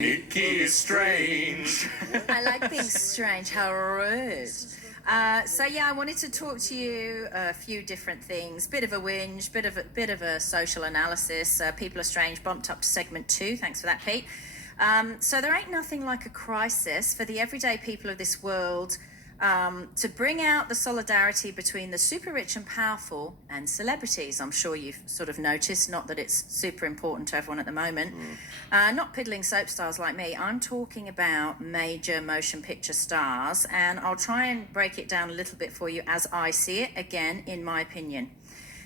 Nikki is strange. I like being strange. How rude. I wanted to talk to you a few different things. Bit of a whinge, bit of a social analysis. People are strange. Bumped up to segment 2. Thanks for that, Pete. So there ain't nothing like a crisis for the everyday people of this world to bring out the solidarity between the super rich and powerful and celebrities. I'm sure you've sort of noticed, not that it's super important to everyone at the moment. Not piddling soap stars like me. I'm talking about major motion picture stars, and I'll try and break it down a little bit for you as I see it, again, in my opinion.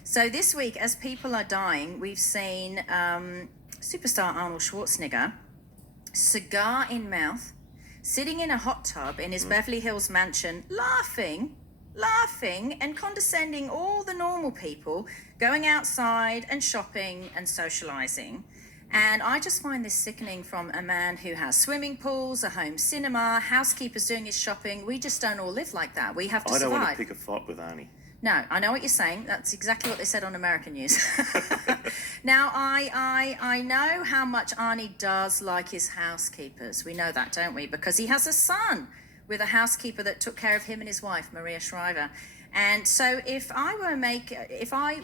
So this week, as people are dying, we've seen superstar Arnold Schwarzenegger, cigar in mouth, sitting in a hot tub in his Beverly Hills mansion, laughing and condescending all the normal people, going outside and shopping and socializing. And I just find this sickening from a man who has swimming pools, a home cinema, housekeepers doing his shopping. We just don't all live like that. We have to survive. I don't want to pick a fight with Arnie. No, I know what you're saying. That's exactly what they said on American news. Now, I know how much Arnie does like his housekeepers. We know that, don't we? Because he has a son with a housekeeper that took care of him and his wife, Maria Shriver. And so if I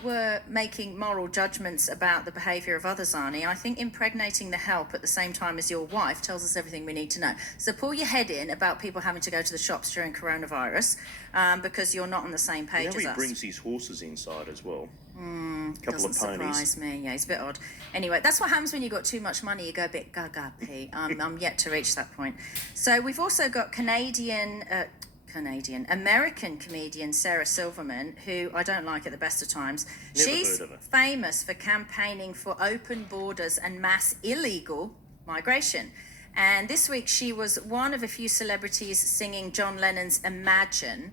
were making moral judgments about the behaviour of others, Arnie, I think impregnating the help at the same time as your wife tells us everything we need to know. So pull your head in about people having to go to the shops during coronavirus because you're not on the same page as us. He brings his horses inside as well. Couple Doesn't of ponies. surprise me. Yeah, it's a bit odd. Anyway, that's what happens when you've got too much money. You go a bit gaga, Pete. I'm yet to reach that point. So we've also got American comedian Sarah Silverman, who I don't like at the best of times. She's famous for campaigning for open borders and mass illegal migration. And this week she was one of a few celebrities singing John Lennon's Imagine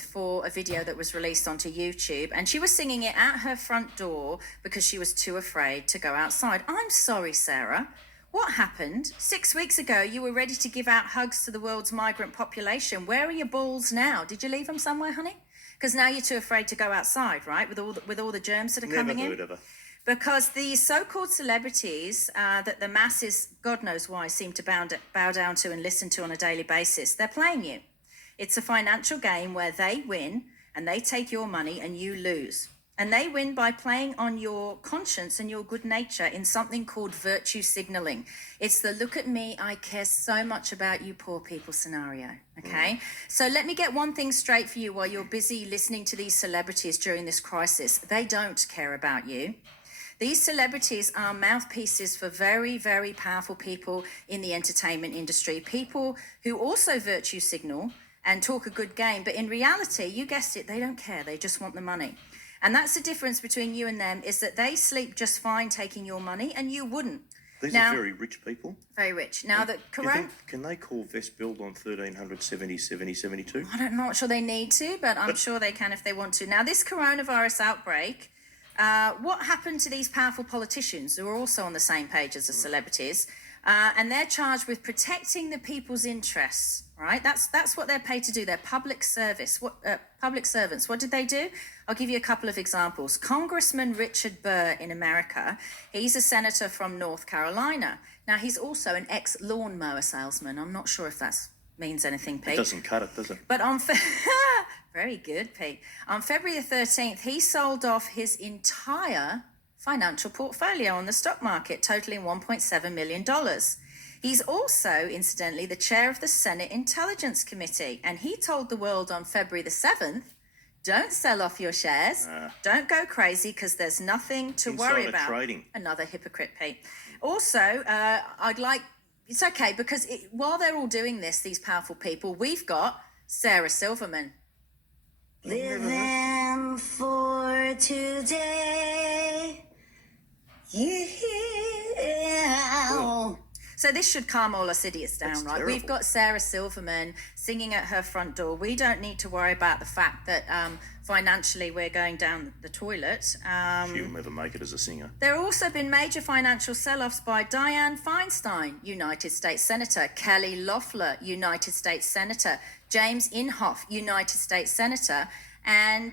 for a video that was released onto YouTube. And she was singing it at her front door because she was too afraid to go outside. I'm sorry, Sarah. What happened? 6 weeks ago, you were ready to give out hugs to the world's migrant population. Where are your balls now? Did you leave them somewhere, honey? Because now you're too afraid to go outside, right? With all the germs that are coming in. Never heard of her. Because these so-called celebrities that the masses, God knows why, seem to bow down to and listen to on a daily basis, they're playing you. It's a financial game where they win and they take your money and you lose. And they win by playing on your conscience and your good nature in something called virtue signaling. It's the look at me, I care so much about you poor people scenario, okay? So let me get one thing straight for you while you're busy listening to these celebrities during this crisis. They don't care about you. These celebrities are mouthpieces for very, very powerful people in the entertainment industry, people who also virtue signal and talk a good game, but in reality, you guessed it, they don't care, they just want the money. And that's the difference between you and them, is that they sleep just fine taking your money and you wouldn't. These are very rich people. Very rich. Now, can they call Vest Build on 1300 70 70 72? I'm not sure they need to, but I'm sure they can if they want to. Now, this coronavirus outbreak, what happened to these powerful politicians who are also on the same page as the celebrities? And they're charged with protecting the people's interests, right? That's what they're paid to do. They're public servants. What did they do? I'll give you a couple of examples. Congressman Richard Burr in America, he's a senator from North Carolina. Now, he's also an ex-lawnmower salesman. I'm not sure if that means anything, Pete. It doesn't cut it, does it? But very good, Pete. On February the 13th, he sold off his entire financial portfolio on the stock market, totaling $1.7 million. He's also, incidentally, the chair of the Senate Intelligence Committee, and he told the world on February the 7th, don't sell off your shares, don't go crazy because there's nothing to worry about. Trading. Another hypocrite, Pete. Also, it's okay because while they're all doing this, these powerful people, we've got Sarah Silverman. Living for today. Yeah. So this should calm all us idiots down, right? Terrible. We've got Sarah Silverman singing at her front door. We don't need to worry about the fact that financially we're going down the toilet. She'll never make it as a singer. There have also been major financial sell-offs by Dianne Feinstein, United States Senator, Kelly Loeffler, United States Senator, James Inhofe, United States Senator, And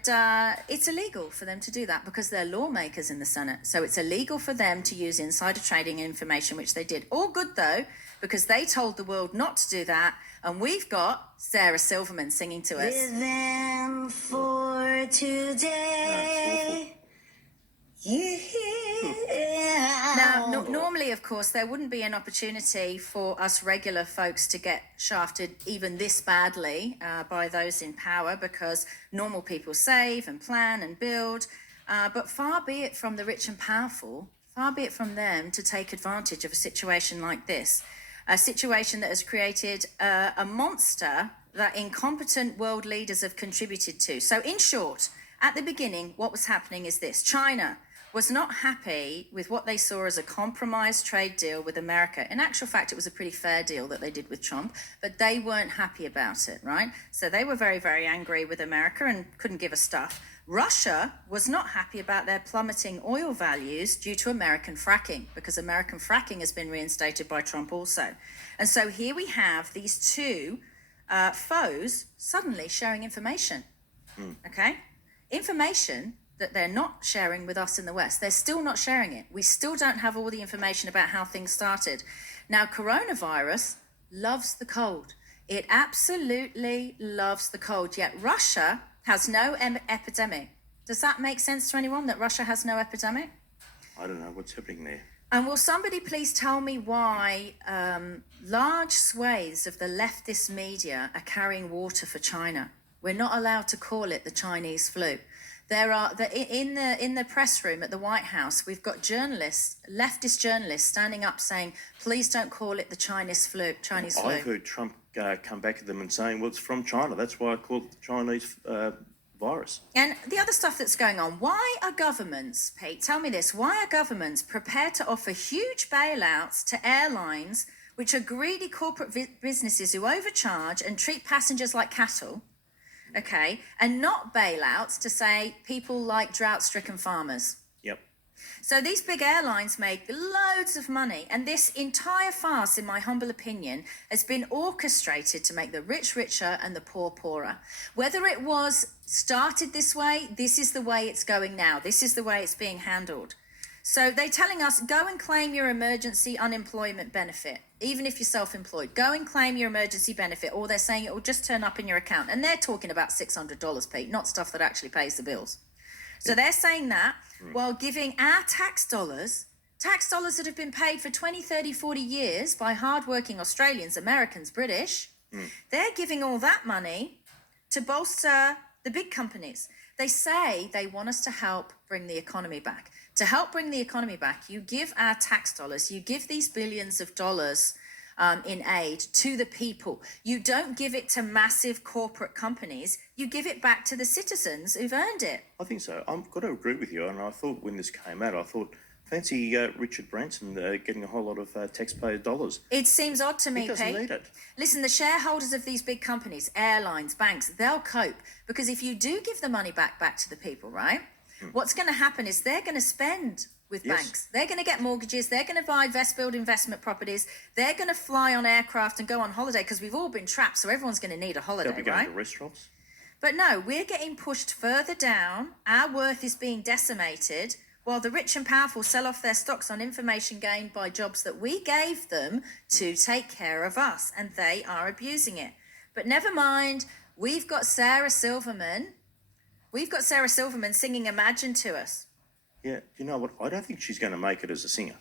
it's illegal for them to do that because they're lawmakers in the Senate. So it's illegal for them to use insider trading information, which they did. All good, though, because they told the world not to do that. And we've got Sarah Silverman singing to us. Living for today. Yeah. Now, normally, of course, there wouldn't be an opportunity for us regular folks to get shafted even this badly by those in power, because normal people save and plan and build. But far be it from the rich and powerful, far be it from them to take advantage of a situation like this, a situation that has created a monster that incompetent world leaders have contributed to. So in short, at the beginning, what was happening is this: China was not happy with what they saw as a compromised trade deal with America. In actual fact, it was a pretty fair deal that they did with Trump, but they weren't happy about it, right? So they were very, very angry with America and couldn't give a stuff. Russia was not happy about their plummeting oil values due to American fracking, because American fracking has been reinstated by Trump also. And so here we have these two foes suddenly sharing information, okay? Information that they're not sharing with us in the West. They're still not sharing it. We still don't have all the information about how things started. Now, coronavirus loves the cold. It absolutely loves the cold, yet Russia has no epidemic. Does that make sense to anyone, that Russia has no epidemic? I don't know what's happening there. And will somebody please tell me why large swathes of the leftist media are carrying water for China? We're not allowed to call it the Chinese flu. There are in the press room at the White House, we've got journalists, leftist journalists, standing up saying, "Please don't call it the Chinese flu." I've heard Trump come back at them and saying, "Well, it's from China. That's why I called it the Chinese virus." And the other stuff that's going on, why are governments, Pete, tell me this, why are governments prepared to offer huge bailouts to airlines, which are greedy corporate businesses who overcharge and treat passengers like cattle? Okay, and not bailouts to, say, people like drought-stricken farmers. Yep. So these big airlines make loads of money, and this entire farce, in my humble opinion, has been orchestrated to make the rich richer and the poor poorer. Whether it was started this way, this is the way it's going now. This is the way it's being handled. So they're telling us, go and claim your emergency unemployment benefit, even if you're self-employed. Go and claim your emergency benefit, or they're saying it will just turn up in your account. And they're talking about $600, Pete, not stuff that actually pays the bills. So they're saying that while giving our tax dollars that have been paid for 20, 30, 40 years by hardworking Australians, Americans, British, they're giving all that money to bolster the big companies. They say they want us to help bring the economy back. To help bring the economy back, you give our tax dollars, you give these billions of dollars in aid to the people. You don't give it to massive corporate companies. You give it back to the citizens who've earned it. I think so. I've got to agree with you. And I thought when this came out, I thought, fancy Richard Branson getting a whole lot of taxpayer dollars. It seems odd to me, He doesn't Pete. need it. Listen, the shareholders of these big companies, airlines, banks, they'll cope. Because if you do give the money back to the people, right? What's going to happen is they're going to spend with banks. They're going to get mortgages. They're going to buy build investment properties. They're going to fly on aircraft and go on holiday, because we've all been trapped. So everyone's going to need a holiday, They'll be going right? to restaurants. But no, we're getting pushed further down. Our worth is being decimated, while the rich and powerful sell off their stocks on information gained by jobs that we gave them to take care of us, and they are abusing it. But never mind, we've got Sarah Silverman. We've got Sarah Silverman singing Imagine to us. Yeah, you know what? I don't think she's going to make it as a singer.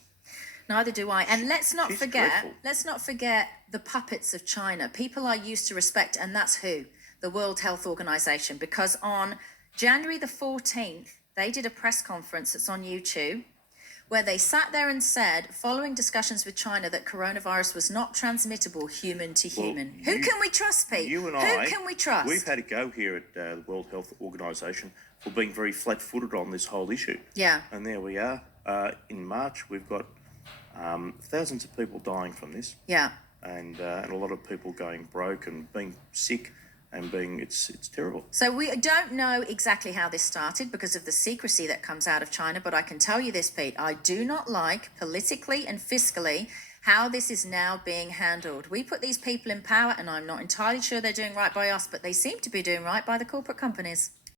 Neither do I. And let's not She's forget dreadful. the puppets of China. People I used to respect, and that's who? The World Health Organization. Because on January the 14th, they did a press conference that's on YouTube, where they sat there and said, following discussions with China, that coronavirus was not transmittable human to human. Who can we trust, Pete? You and Who can we trust? We've had a go here at the World Health Organization for being very flat-footed on this whole issue. Yeah. And there we are. In March, we've got thousands of people dying from this. Yeah. And a lot of people going broke and being sick. And it's terrible. So we don't know exactly how this started because of the secrecy that comes out of China, but I can tell you this, Pete, I do not like politically and fiscally how this is now being handled. We put these people in power, and I'm not entirely sure they're doing right by us, but they seem to be doing right by the corporate companies.